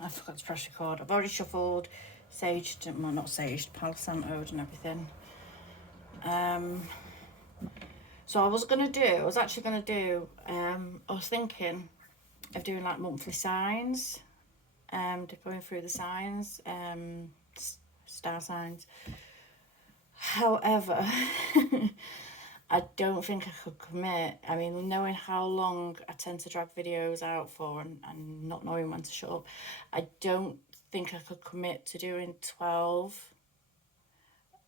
I forgot to press record. I've already shuffled, saged, well, not saged, Palo Santo'd and everything. So I was actually gonna do, I was thinking of doing like monthly signs, going through the signs, star signs. However, I don't think I could commit. I mean, knowing how long I tend to drag videos out for and not knowing when to shut up, I don't think I could commit to doing 12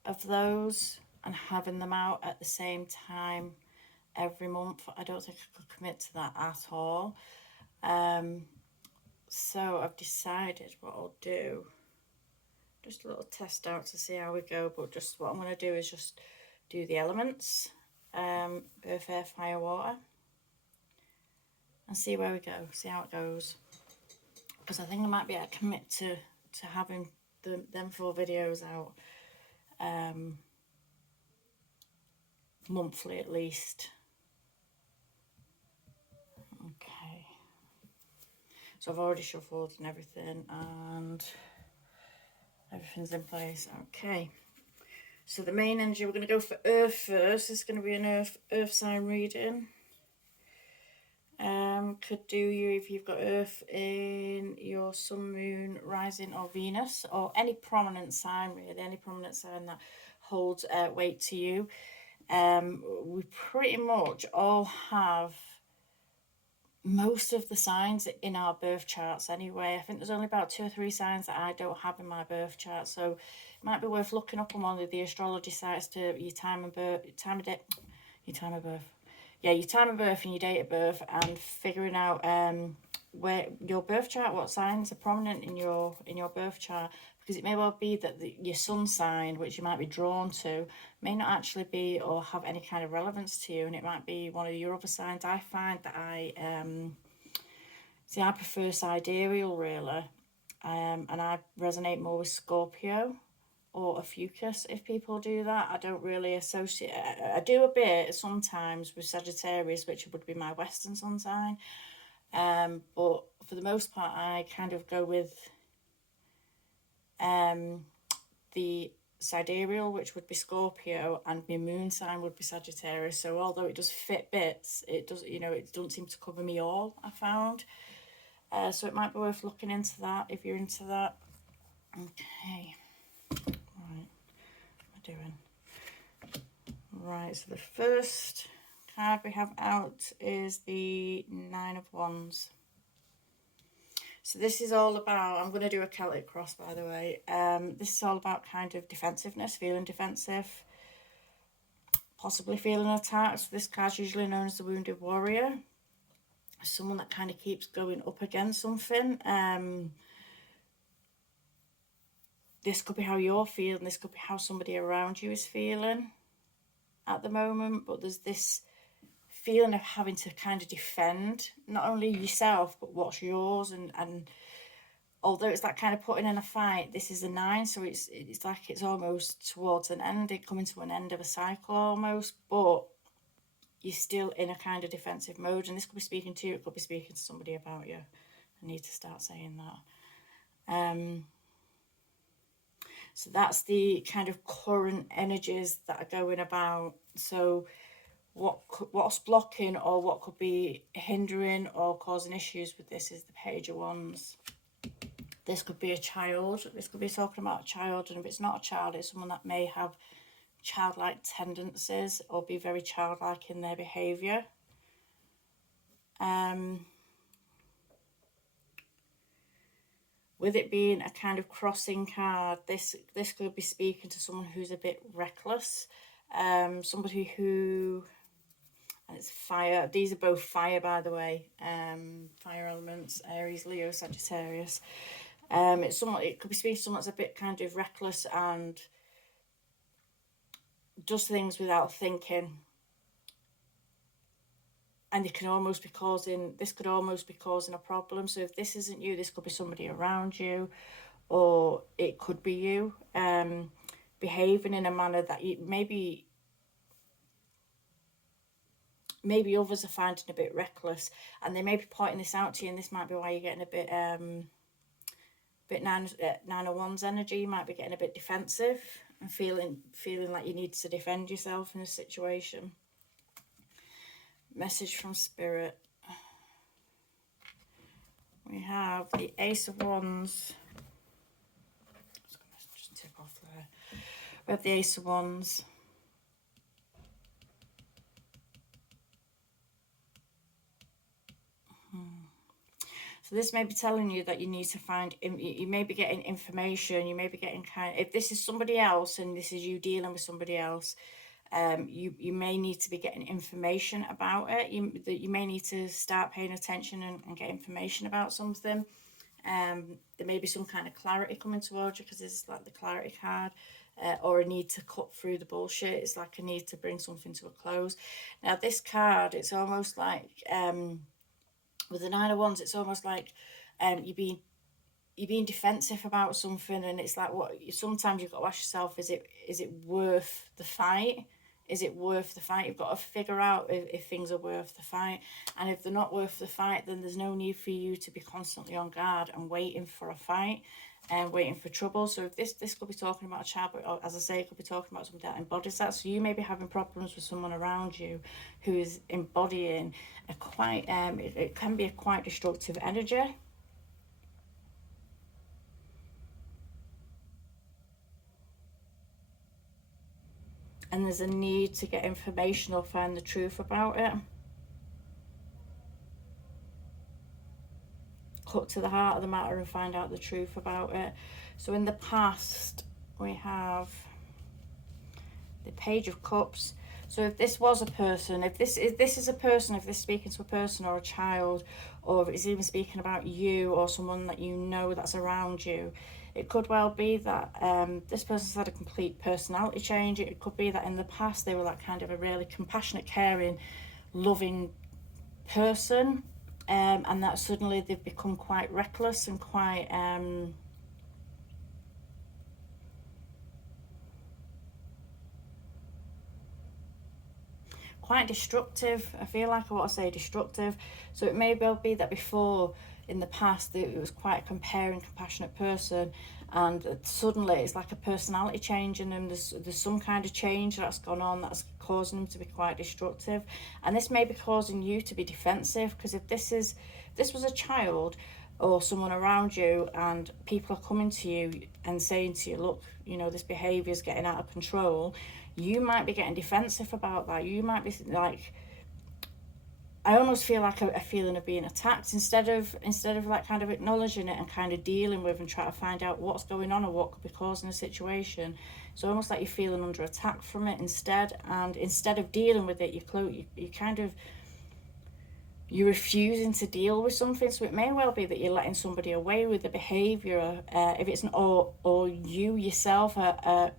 of those and having them out at the same time every month. I don't think I could commit to that at all. So I've decided what I'll do. Just a little test out to see how we go, but just what I'm going to do is just do the elements, earth, air, fire, water, and see where we go, see how it goes. Because I think I might be able to commit to having them 4 videos out monthly at least. Okay. So I've already shuffled and everything, and everything's in place. Okay. So the main energy, we're going to go for Earth first. It's going to be an Earth sign reading. Could do you if you've got Earth in your Sun, Moon, Rising or Venus, or any prominent sign really, any prominent sign that holds weight to you. We pretty much all have most of the signs in our birth charts anyway. I think there's only about 2 or 3 signs that I don't have in my birth chart, so it might be worth looking up on one of the astrology sites to your time of birth and your date of birth, and figuring out where your birth chart, what signs are prominent in your birth chart, because it may well be that your sun sign, which you might be drawn to, may not actually be or have any kind of relevance to you, and it might be one of your other signs. I find that I prefer sidereal really, and I resonate more with Scorpio or a fucus. If people do that, I don't really associate. I do a bit sometimes with Sagittarius, which would be my Western sun sign, but for the most part I kind of go with the sidereal, which would be Scorpio, and my moon sign would be Sagittarius. So although it does fit bits, it doesn't seem to cover me all, I found. So it might be worth looking into that if you're into that. Okay. Right. What am I doing? Right, so the first card we have out is the 9 of Wands. So this is all about, I'm going to do a Celtic cross, by the way. This is all about kind of defensiveness, feeling defensive, possibly feeling attacked. So this card's usually known as the Wounded Warrior. Someone that kind of keeps going up against something. This could be how you're feeling. This could be how somebody around you is feeling at the moment. But there's this feeling of having to kind of defend not only yourself but what's yours, and although it's that kind of putting in a fight, this is a 9, so it's like it's almost towards an end, it coming to an end of a cycle almost, but you're still in a kind of defensive mode. And this could be speaking to you, it could be speaking to somebody about you. I need to start saying that. So that's the kind of current energies that are going about. So what's blocking or what could be hindering or causing issues with this is the Page of Wands. This could be a child. This could be talking about a child, and if it's not a child, it's someone that may have childlike tendencies or be very childlike in their behaviour. With it being a kind of crossing card, this could be speaking to someone who's a bit reckless, somebody who, and it's fire. These are both fire, by the way. Fire elements: Aries, Leo, Sagittarius. It could be speaking to someone that's a bit kind of reckless and does things without thinking. And this could almost be causing a problem. So if this isn't you, this could be somebody around you, or it could be you, behaving in a manner that maybe others are finding a bit reckless, and they may be pointing this out to you, and this might be why you're getting a bit bit nine of wands energy. You might be getting a bit defensive and feeling like you need to defend yourself in a situation. Message from spirit. We have the Ace of Wands. Just tip off there. We have the Ace of Wands. So this may be telling you that you need to find, you may be getting information, you may be getting if this is somebody else and this is you dealing with somebody else, you may need to be getting information about it. You may need to start paying attention and get information about something. There may be some kind of clarity coming towards you because this is like the clarity card, or a need to cut through the bullshit. It's like a need to bring something to a close. Now this card, it's almost like with the Nine of Wands, it's almost like you're being defensive about something, and it's like, what, sometimes you've got to ask yourself, is it worth the fight? Is it worth the fight? You've got to figure out if things are worth the fight. And if they're not worth the fight, then there's no need for you to be constantly on guard and waiting for a fight and waiting for trouble. So if this could be talking about a child, but as I say, it could be talking about something that embodies that. So you may be having problems with someone around you who is embodying a quite, it can be a quite destructive energy. And there's a need to get information or find the truth about it. Cut to the heart of the matter and find out the truth about it. So in the past, we have the Page of Cups. So if this was a person, if this is a person, if this is speaking to a person or a child, or if it's even speaking about you or someone that you know that's around you, it could well be that this person's had a complete personality change. It could be that in the past they were like kind of a really compassionate, caring, loving person, and that suddenly they've become quite reckless and quite quite destructive. I feel like I want to say destructive. So it may well be that before, in the past, it was quite a caring, compassionate person, and suddenly it's like a personality change in them. There's some kind of change that's gone on that's causing them to be quite destructive, and this may be causing you to be defensive, because if this was a child or someone around you and people are coming to you and saying to you, look, you know, this behavior is getting out of control, you might be getting defensive about that. You might be like, I almost feel like a feeling of being attacked, instead of like kind of acknowledging it and kind of dealing with and trying to find out what's going on or what could be causing a situation. It's almost like you're feeling under attack from it instead, and instead of dealing with it, you're refusing to deal with something. So it may well be that you're letting somebody away with the behaviour, if it's not, or you yourself are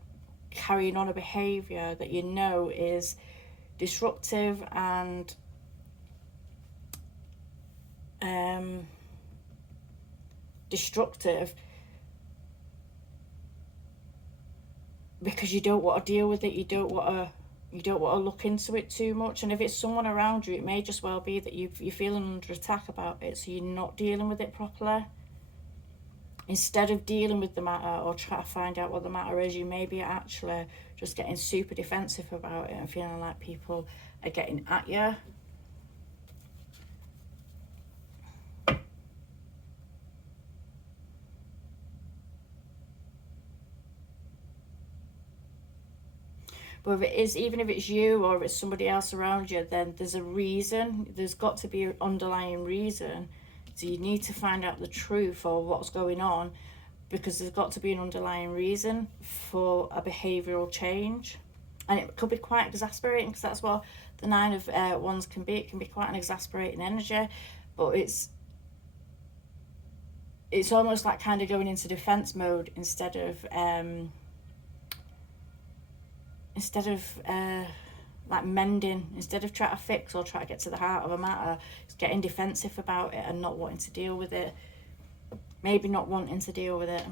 carrying on a behaviour that you know is disruptive and destructive, because you don't want to deal with it. You don't want to look into it too much. And if it's someone around you, it may just well be that you're feeling under attack about it, so you're not dealing with it properly. Instead of dealing with the matter or try to find out what the matter is, you may be actually just getting super defensive about it and feeling like people are getting at you. But if it is, even if it's you or if it's somebody else around you, then there's a reason. There's got to be an underlying reason. So you need to find out the truth or what's going on, because there's got to be an underlying reason for a behavioural change. And it could be quite exasperating, because that's what the Nine of Wands can be. It can be quite an exasperating energy, but it's almost like kind of going into defence mode instead of like mending. Instead of trying to fix or try to get to the heart of a matter, it's getting defensive about it and not wanting to deal with it. Maybe not wanting to deal with it.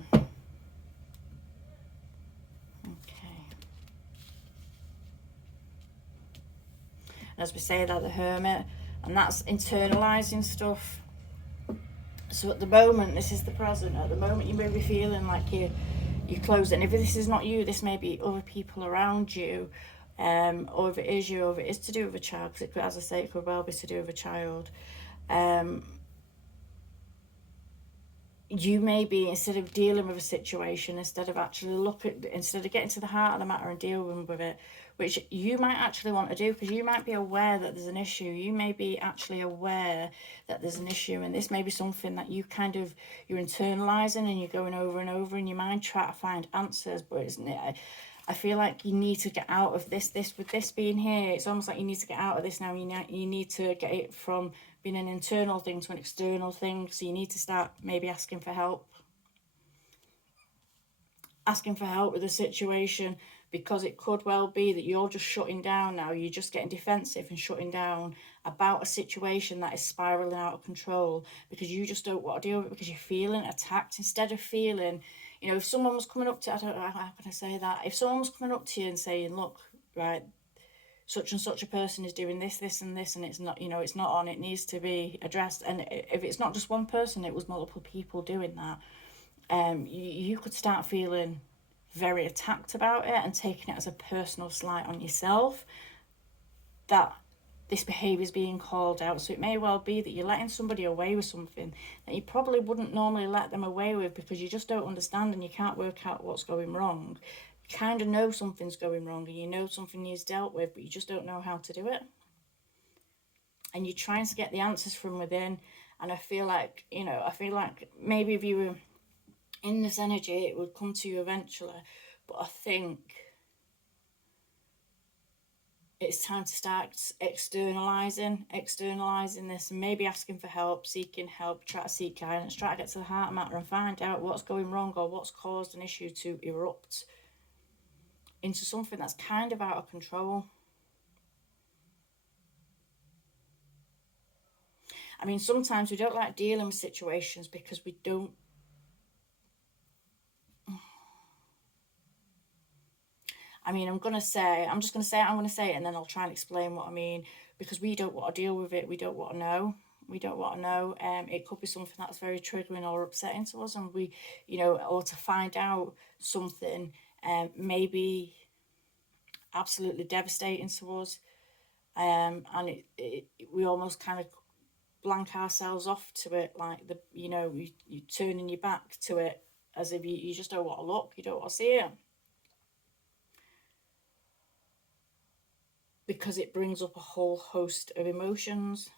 Okay. As we say, that the Hermit, and that's internalizing stuff. So at the moment, this is the present. At the moment, you may be feeling like you're closed. And if this is not you, this may be other people around you. Or if it is you, or if it is to do with a child, because as I say, it could well be to do with a child. You may be, instead of dealing with a situation, instead of getting to the heart of the matter and dealing with it, which you might actually want to do, because you might be aware that there's an issue. You may be actually aware that there's an issue, and this may be something that you're internalizing and you're going over and over in your mind, trying to find answers, but isn't it? I feel like you need to get out of this with this being here. It's almost like you need to get out of this now. You need to get it from being an internal thing to an external thing. So you need to start maybe asking for help with the situation, because it could well be that you're just shutting down now. You're just getting defensive and shutting down about a situation that is spiraling out of control, because you just don't want to deal with it, because you're feeling attacked instead of feeling, if someone was coming up to, I don't know, how can I say that? If someone was coming up to you and saying, look, right, such and such a person is doing this, this and this, and it's not, it's not on, it needs to be addressed. And if it's not just one person, it was multiple people doing that, you could start feeling very attacked about it and taking it as a personal slight on yourself, that this behaviour is being called out. So it may well be that you're letting somebody away with something that you probably wouldn't normally let them away with, because you just don't understand and you can't work out what's going wrong. You kind of know something's going wrong and you know something needs dealt with, but you just don't know how to do it. And you're trying to get the answers from within. And I feel like maybe if you were in this energy, it would come to you eventually. But I think it's time to start externalizing this, and maybe asking for help, seeking help, try to seek guidance, try to get to the heart of the matter and find out what's going wrong or what's caused an issue to erupt into something that's kind of out of control. I mean, sometimes we don't like dealing with situations because we don't. I mean, I'm just going to say it, and then I'll try and explain what I mean, because we don't want to deal with it. We don't want to know. It could be something that's very triggering or upsetting to us, and or to find out something, maybe absolutely devastating to us, and we almost kind of blank ourselves off to it, like you turning your back to it, as if you just don't want to look, you don't want to see it, because it brings up a whole host of emotions.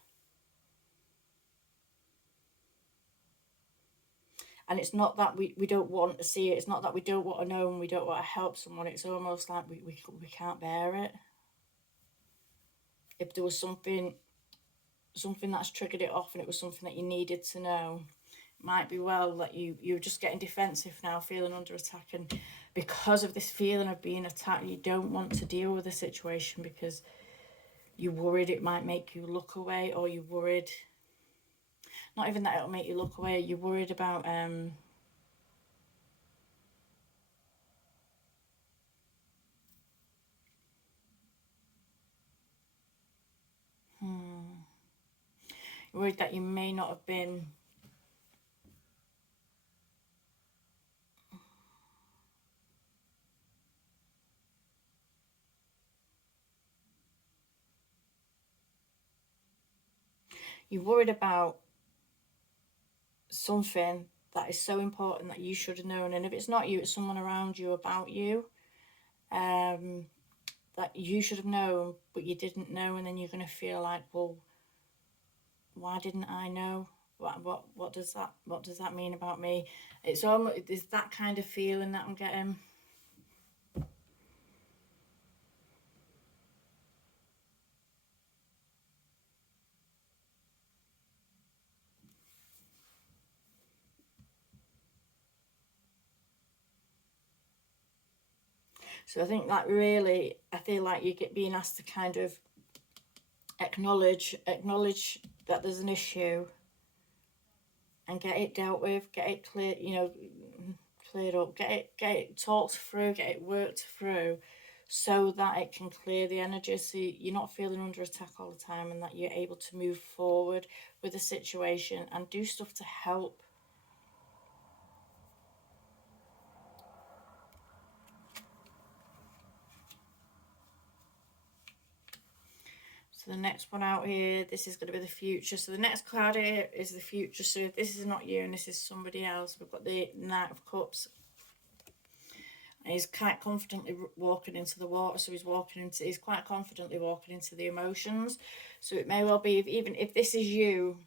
And it's not that we don't want to see it, it's not that we don't want to know and we don't want to help someone, it's almost like we can't bear it. If there was something that's triggered it off and it was something that you needed to know, it might be well that you're just getting defensive now, feeling under attack, and because of this feeling of being attacked, you don't want to deal with the situation because you're worried it might make you look away, or you're worried, not even that it'll make you look away, you're worried about you're worried that you may not have been you're worried about something that is so important that you should have known, and if it's not you, it's someone around you about you, that you should have known but you didn't know, and then you're going to feel like, well, why didn't I know? What does that mean about me? It's that kind of feeling that I'm getting. So I think that really, I feel like you get being asked to kind of acknowledge that there's an issue and get it dealt with, get it cleared up, get it talked through, get it worked through, so that it can clear the energy, so you're not feeling under attack all the time, and that you're able to move forward with the situation and do stuff to help. So the next one out here, this is going to be the future. So the next card here is the future. So if this is not you and this is somebody else, we've got the Knight of Cups. And he's quite confidently walking into the water. So he's quite confidently walking into the emotions. So it may well be, even if this is you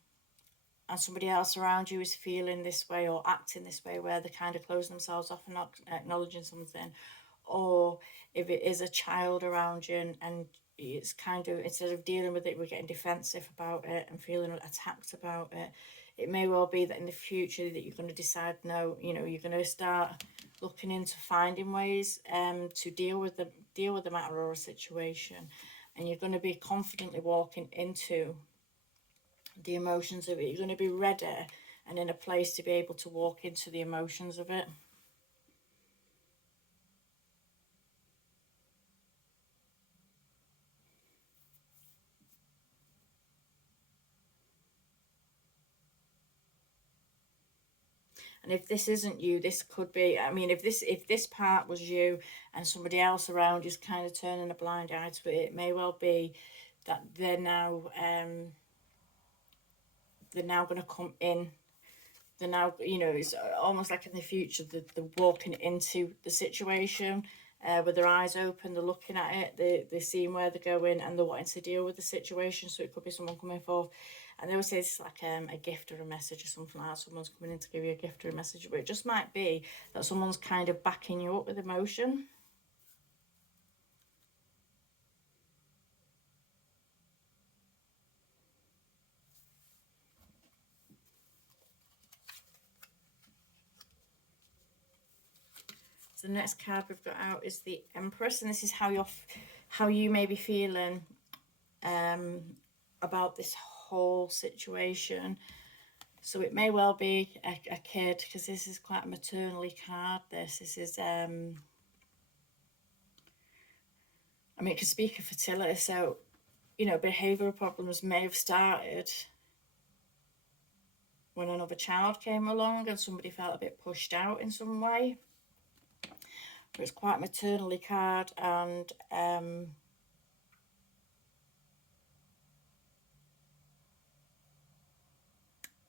and somebody else around you is feeling this way or acting this way, where they're kind of closing themselves off and not acknowledging something, or if it is a child around you and it's kind of, instead of dealing with it, we're getting defensive about it and feeling attacked about it. It may well be that in the future that you're going to decide, no, you're going to start looking into finding ways to deal with the matter or a situation, and you're going to be confidently walking into the emotions of it. You're going to be ready and in a place to be able to walk into the emotions of it. And if this isn't you, this could be, I mean, if this part was you and somebody else around is kind of turning a blind eye to it, it may well be that they're now going to come in. They're now, it's almost like in the future, they're walking into the situation with their eyes open, they're looking at it, they're seeing where they're going, and they're wanting to deal with the situation. So it could be someone coming forth, and they always say it's like a gift or a message or something like that. Someone's coming in to give you a gift or a message, but it just might be that someone's kind of backing you up with emotion. So the next card we've got out is the Empress, and this is how you may be feeling about this whole situation. So it may well be a kid, because this is quite a maternally card. This is I mean, it can speak of fertility. So behavioural problems may have started when another child came along and somebody felt a bit pushed out in some way. But it's quite maternally card, and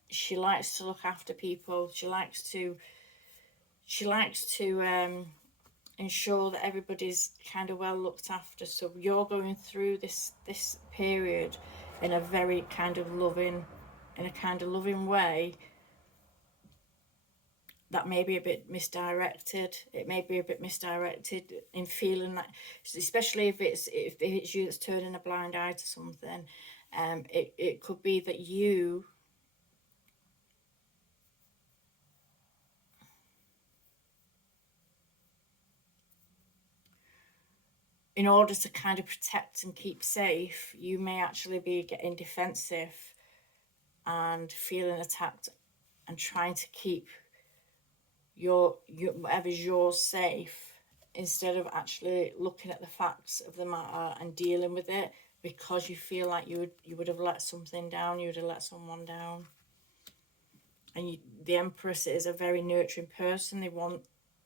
she likes to look after people. She likes to ensure that everybody's kind of well looked after. So you're going through this period in a very kind of loving way that may be a bit misdirected. It may be a bit misdirected in feeling that, especially if it's you that's turning a blind eye to something. It could be that you, in order to kind of protect and keep safe, you may actually be getting defensive and feeling attacked and trying to keep your whatever's yours safe, instead of actually looking at the facts of the matter and dealing with it, because you feel like you would have let something down, you would have let someone down. And the Empress is a very nurturing person. They want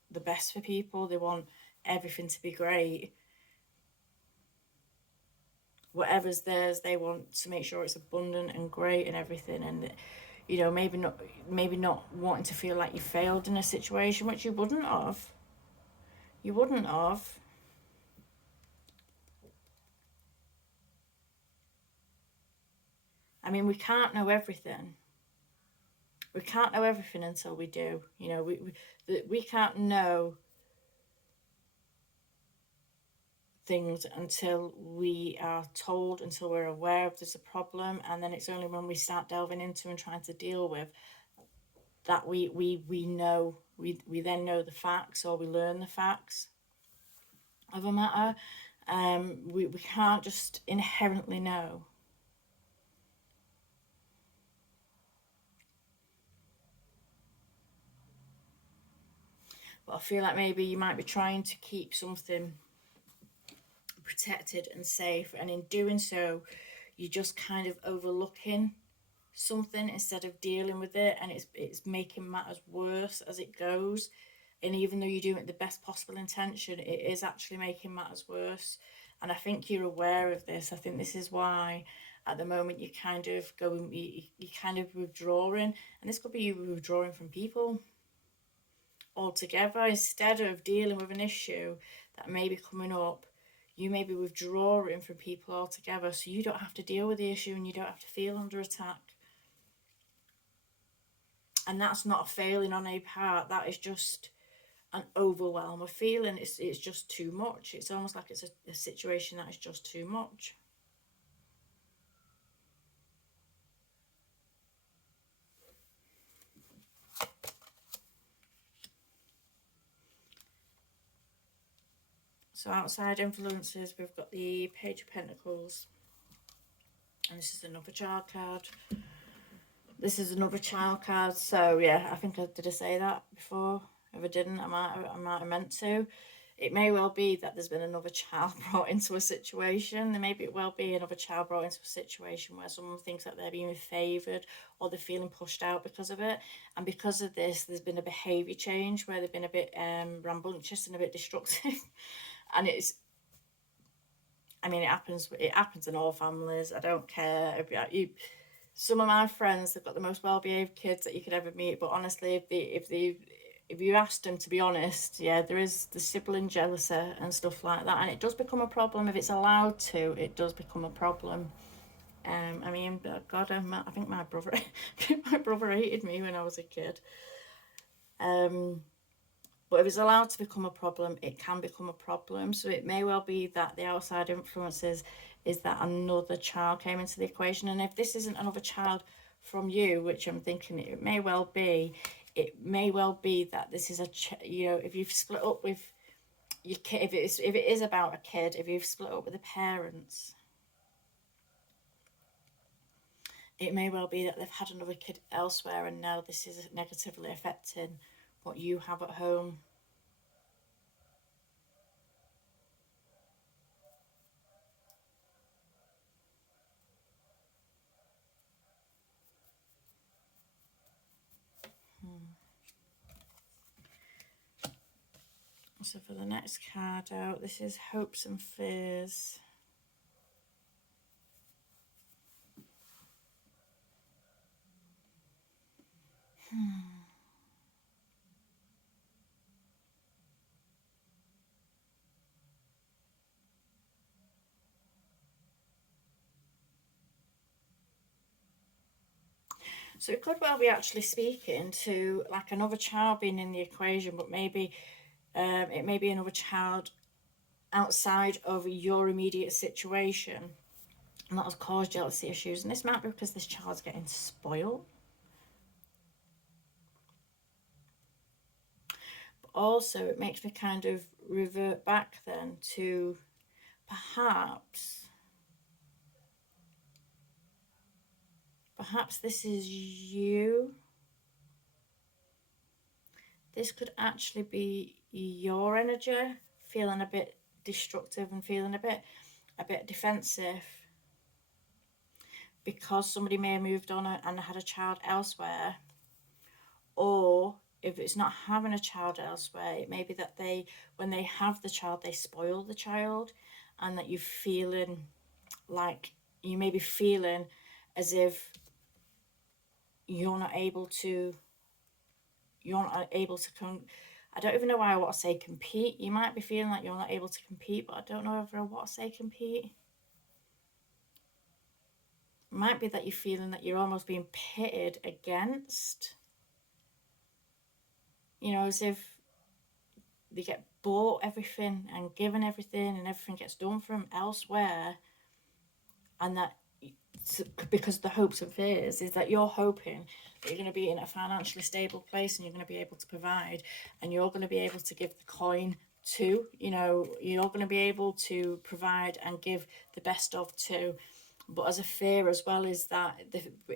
the best for people. They want everything to be great. Whatever's theirs, they want to make sure it's abundant and great and everything. And maybe not wanting to feel like you failed in a situation, which you wouldn't have. I mean, we can't know everything. We can't know everything until we do. We can't know things until we are told, until we're aware of there's a problem, and then it's only when we start delving into and trying to deal with that we know, we then know the facts, or we learn the facts of a matter. We can't just inherently know. But I feel like maybe you might be trying to keep something protected and safe, and in doing so you're just kind of overlooking something instead of dealing with it, and it's making matters worse as it goes. And even though you're doing it with the best possible intention, it is actually making matters worse. And I think you're aware of this. I think this is why at the moment you're kind of going, you're kind of withdrawing, and this could be you withdrawing from people altogether. Instead of dealing with an issue that may be coming up, you may be withdrawing from people altogether, so you don't have to deal with the issue and you don't have to feel under attack. And that's not a failing on a part, that is just an overwhelm of feeling. It's just too much. It's almost like it's a situation that is just too much. So outside influences, we've got the Page of Pentacles, and this is another child card. This is another child card. So yeah, I think did I say that before? If I didn't, I might have meant to. It may well be that there's been another child brought into a situation. There may well be another child brought into a situation where someone thinks that they're being favoured or they're feeling pushed out because of it. And because of this, there's been a behaviour change where they've been a bit rambunctious and a bit destructive. And it happens in all families. I don't care. Some of my friends, they've got the most well-behaved kids that you could ever meet, but honestly, if you asked them to be honest, yeah, there is the sibling jealousy and stuff like that, and it does become a problem if it's allowed to. It does become a problem. God, I think my brother hated me when I was a kid. But if it's allowed to become a problem, it can become a problem. So it may well be that the outside influences is that another child came into the equation. And if this isn't another child from you, which I'm thinking it may well be that this is if you've split up with your kid, if it is about a kid, if you've split up with the parents, it may well be that they've had another kid elsewhere, and now this is negatively affecting what you have at home. So for the next card out, this is Hopes and Fears. So it could well be actually speaking to like another child being in the equation, but maybe it may be another child outside of your immediate situation, and that has caused jealousy issues. And this might be because this child's getting spoiled. But also it makes me kind of revert back then to perhaps this is you. This could actually be your energy feeling a bit destructive and feeling a bit defensive because somebody may have moved on and had a child elsewhere. Or if it's not having a child elsewhere, it may be that when they have the child, they spoil the child, and that you're feeling like you may be feeling as if you're not able to I don't even know why I want to say compete. You might be feeling like you're not able to compete, but I don't know if I want to say compete. It might be that you're feeling that you're almost being pitted against, as if they get bought everything and given everything and everything gets done for them elsewhere, and that because the hopes and fears is that you're hoping that you're going to be in a financially stable place and you're going to be able to provide, and you're going to be able to give the coin to, you're going to be able to provide and give the best of to, But as a fear as well, is that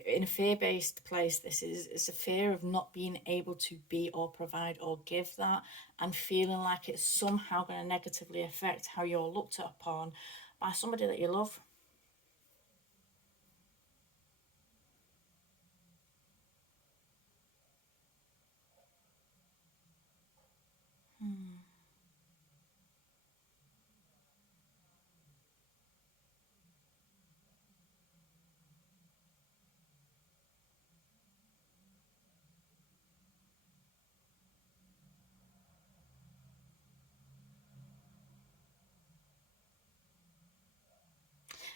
in a fear-based place, this is a fear of not being able to be or provide or give that, and feeling like it's somehow going to negatively affect how you're looked upon by somebody that you love.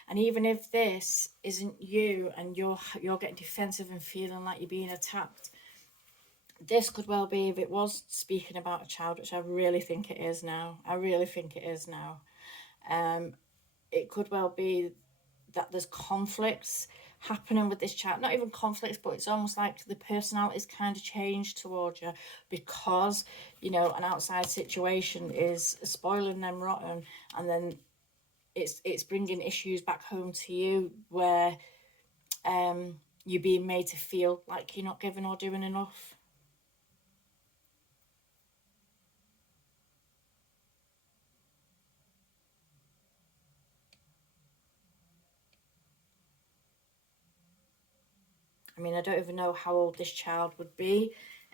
And even if this isn't you and you're getting defensive and feeling like you're being attacked, this could well be, if it was speaking about a child, which I really think it is now. I really think it is now. It could well be that there's conflicts happening with this child. Not even conflicts, but it's almost like the personality's kind of changed towards you because, an outside situation is spoiling them rotten, and then it's bringing issues back home to you where you're being made to feel like you're not giving or doing enough. I mean, I don't even know how old this child would be.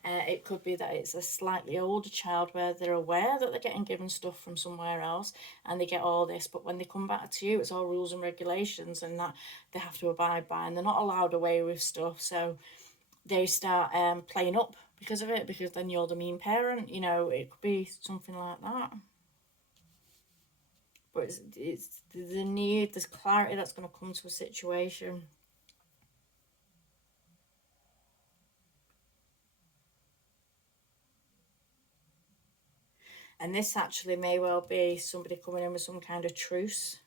It could be that it's a slightly older child where they're aware that they're getting given stuff from somewhere else and they get all this, but when they come back to you, it's all rules and regulations and that they have to abide by, and they're not allowed away with stuff. So they start playing up because of it, because then you're the mean parent. It could be something like that. But it's the need, there's clarity that's going to come to a situation. And this actually may well be somebody coming in with some kind of truce.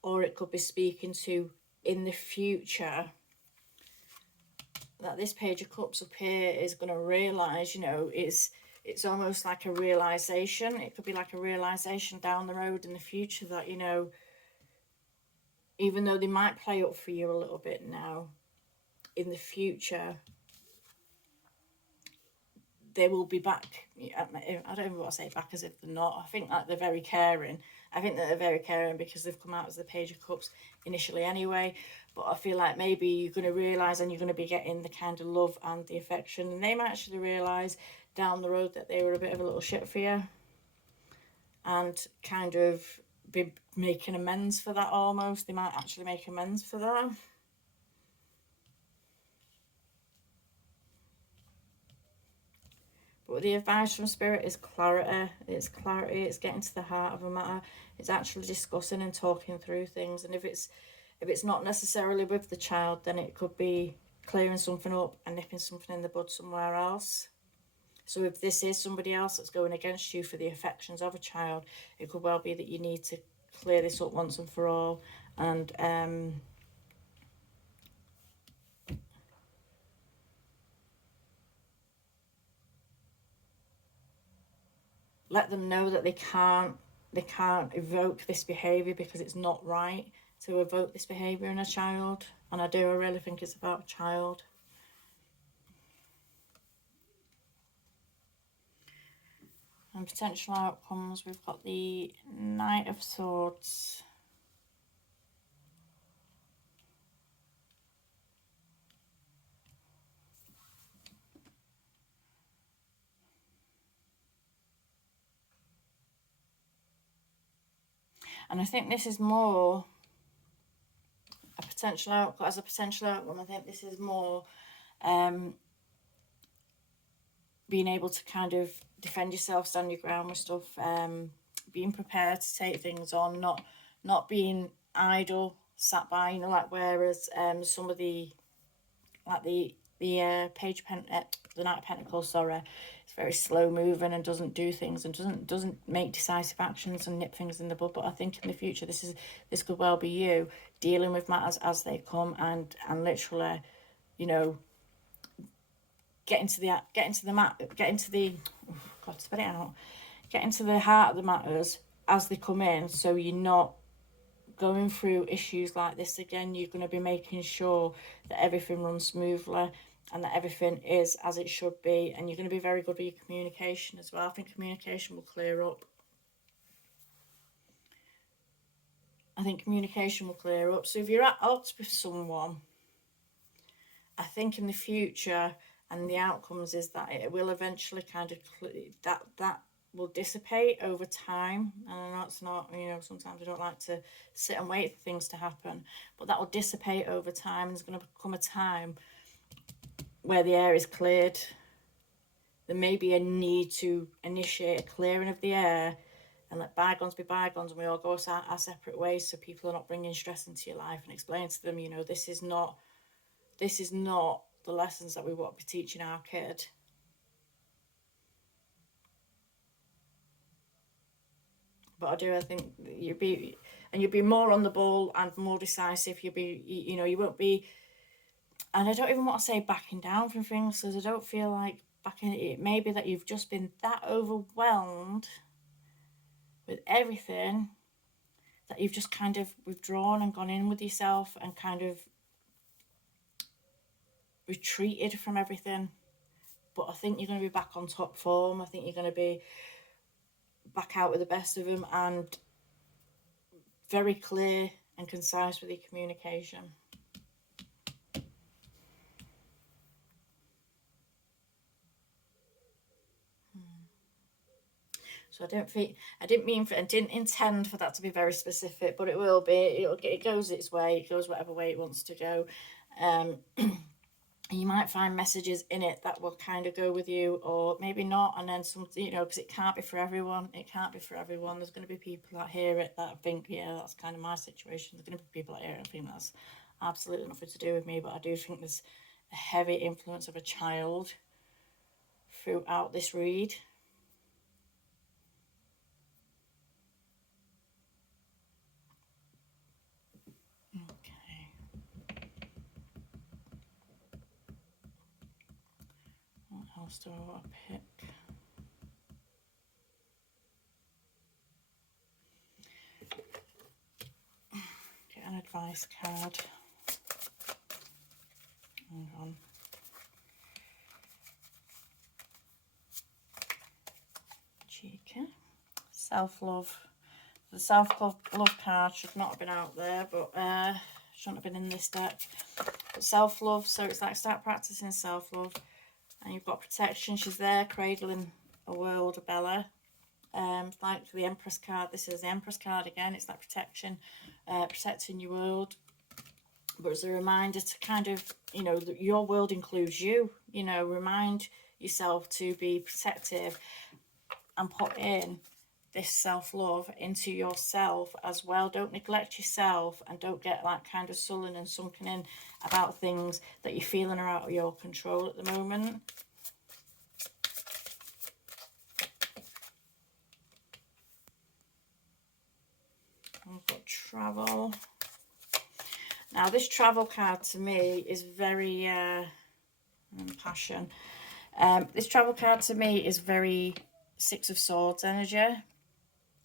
Or it could be speaking to, in the future, that this Page of Cups up here is going to realise, it's almost like a realisation. It could be like a realisation down the road in the future that, even though they might play up for you a little bit now, in the future, they will be back. I don't even want to say back as if they're not. I think that they're very caring. I think that they're very caring because they've come out as the Page of Cups initially anyway. But I feel like maybe you're going to realise, and you're going to be getting the kind of love and the affection. And they might actually realise down the road that they were a bit of a little shit for you. And kind of be making amends for that almost. They might actually make amends for that. But the advice from Spirit is clarity. It's clarity. It's getting to the heart of a matter. It's actually discussing and talking through things. And if it's not necessarily with the child, then it could be clearing something up and nipping something in the bud somewhere else. So if this is somebody else that's going against you for the affections of a child, it could well be that you need to clear this up once and for all, and let them know that they can't evoke this behaviour, because it's not right to evoke this behaviour in a child. And I really think it's about a child. And potential outcomes, we've got the Knight of Swords. And I think this is more a potential outcome. As a potential outcome, I think this is more being able to kind of defend yourself, stand your ground with stuff, being prepared to take things on, not being idle, sat by, like whereas some of the, like the the Knight of Pentacles, sorry, it's very slow moving and doesn't do things and doesn't make decisive actions and nip things in the bud. But I think in the future this could well be you dealing with matters as they come, and literally, get into the oh God, spit it out. get into the heart of the matters as they come in, so you're not going through issues like this again. You're going to be making sure that everything runs smoothly and that everything is as it should be, and you're going to be very good with your communication as well. I think communication will clear up. So if you're at odds with someone, I think in the future and the outcomes is that it will eventually kind of that will dissipate over time. And I know it's not, sometimes I don't like to sit and wait for things to happen, but that will dissipate over time. There's going to come a time where the air is cleared. There may be a need to initiate a clearing of the air and let bygones be bygones, and we all go our separate ways, so people are not bringing stress into your life, and explain to them, this is not the lessons that we want to be teaching our kid. But I think you'd be more on the ball and more decisive. You won't be, and I don't even want to say backing down from things, because I don't feel like backing. It may be that you've just been that overwhelmed with everything that you've just kind of withdrawn and gone in with yourself and kind of retreated from everything. But I think you're going to be back on top form. I think you're going to be back out with the best of them and very clear and concise with your communication. So I didn't intend for that to be very specific, but it will be. It goes its way. It goes whatever way it wants to go. You might find messages in it that will kind of go with you, or maybe not, and then some, because it can't be for everyone. There's going to be people that hear it that think, yeah, that's kind of my situation. There's going to be people that hear it and think that's absolutely nothing to do with me, but I do think there's a heavy influence of a child throughout this read. What else do I want to pick? Get an advice card. Hang on. Cheeky. Self-love. The self-love card should not have been out there, but shouldn't have been in this deck. But self-love, so it's like start practicing self-love. And you've got protection. She's there cradling a world, Bella. Like the Empress card. This is the Empress card again. It's like protection, protecting your world. But it's a reminder to kind of, your world includes you. Remind yourself to be protective and put in this self-love into yourself as well. Don't neglect yourself, and don't get like kind of sullen and sunken in about things that you're feeling are out of your control at the moment. I've got travel. Now this travel card to me is very passion. This travel card to me is very Six of Swords energy.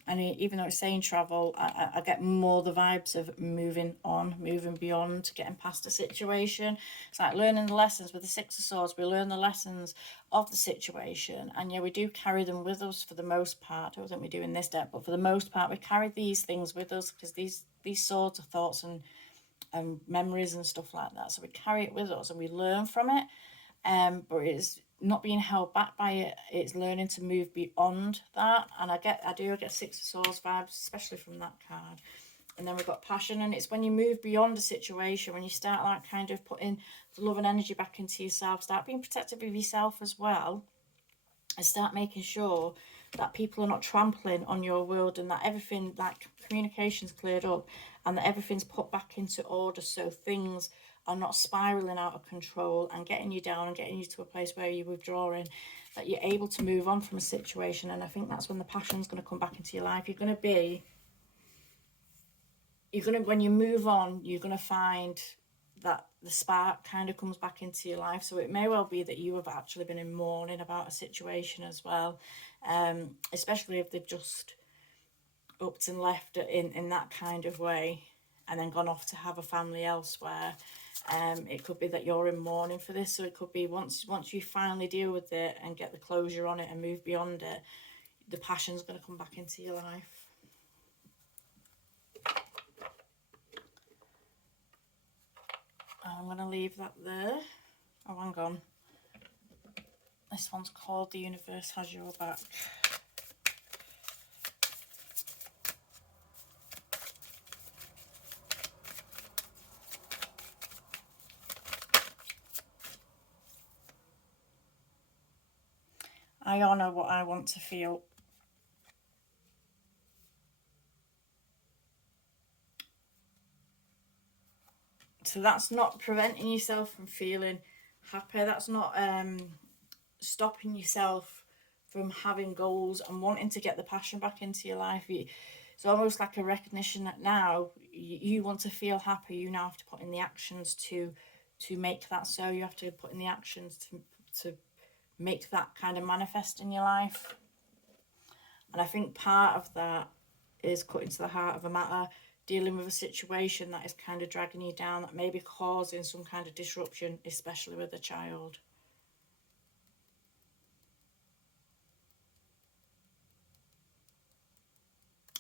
And even though it's saying travel, I get more the vibes of moving on, moving beyond, getting past a situation. It's like learning the lessons with the Six of Swords. We learn the lessons of the situation. And yeah, we do carry them with us for the most part. I don't think we do in this deck, but for the most part, we carry these things with us, because these swords are thoughts and memories and stuff like that. So we carry it with us and we learn from it. But it's not being held back by it. It's learning to move beyond that. And I do get Six of Swords vibes, especially from that card. And then we've got passion, and it's when you move beyond a situation, when you start like kind of putting the love and energy back into yourself, start being protective of yourself as well, and start making sure that people are not trampling on your world, and that everything, like communication's cleared up, and that everything's put back into order, so things are not spiraling out of control and getting you down and getting you to a place where you're withdrawing, that you're able to move on from a situation. And I think that's when the passion's going to come back into your life. When you move on, you're going to find that the spark kind of comes back into your life. So it may well be that you have actually been in mourning about a situation as well, especially if they've just upped and left in that kind of way and then gone off to have a family elsewhere. It could be that you're in mourning for this, so it could be once you finally deal with it and get the closure on it and move beyond it, the passion's going to come back into your life. I'm going to leave that there. Oh, hang on. This one's called The Universe Has Your Back. I honour what I want to feel. So that's not preventing yourself from feeling happy. That's not stopping yourself from having goals and wanting to get the passion back into your life. It's almost like a recognition that now you want to feel happy. You now have to put in the actions to make that so. You have to put in the actions to make that kind of manifest in your life. And I think part of that is cutting to the heart of a matter, dealing with a situation that is kind of dragging you down, that may be causing some kind of disruption, especially with a child.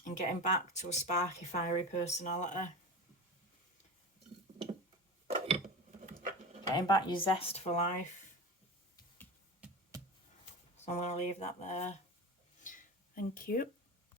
And getting back to a sparky, fiery personality. Getting back your zest for life. So I'm going to leave that there. Thank you.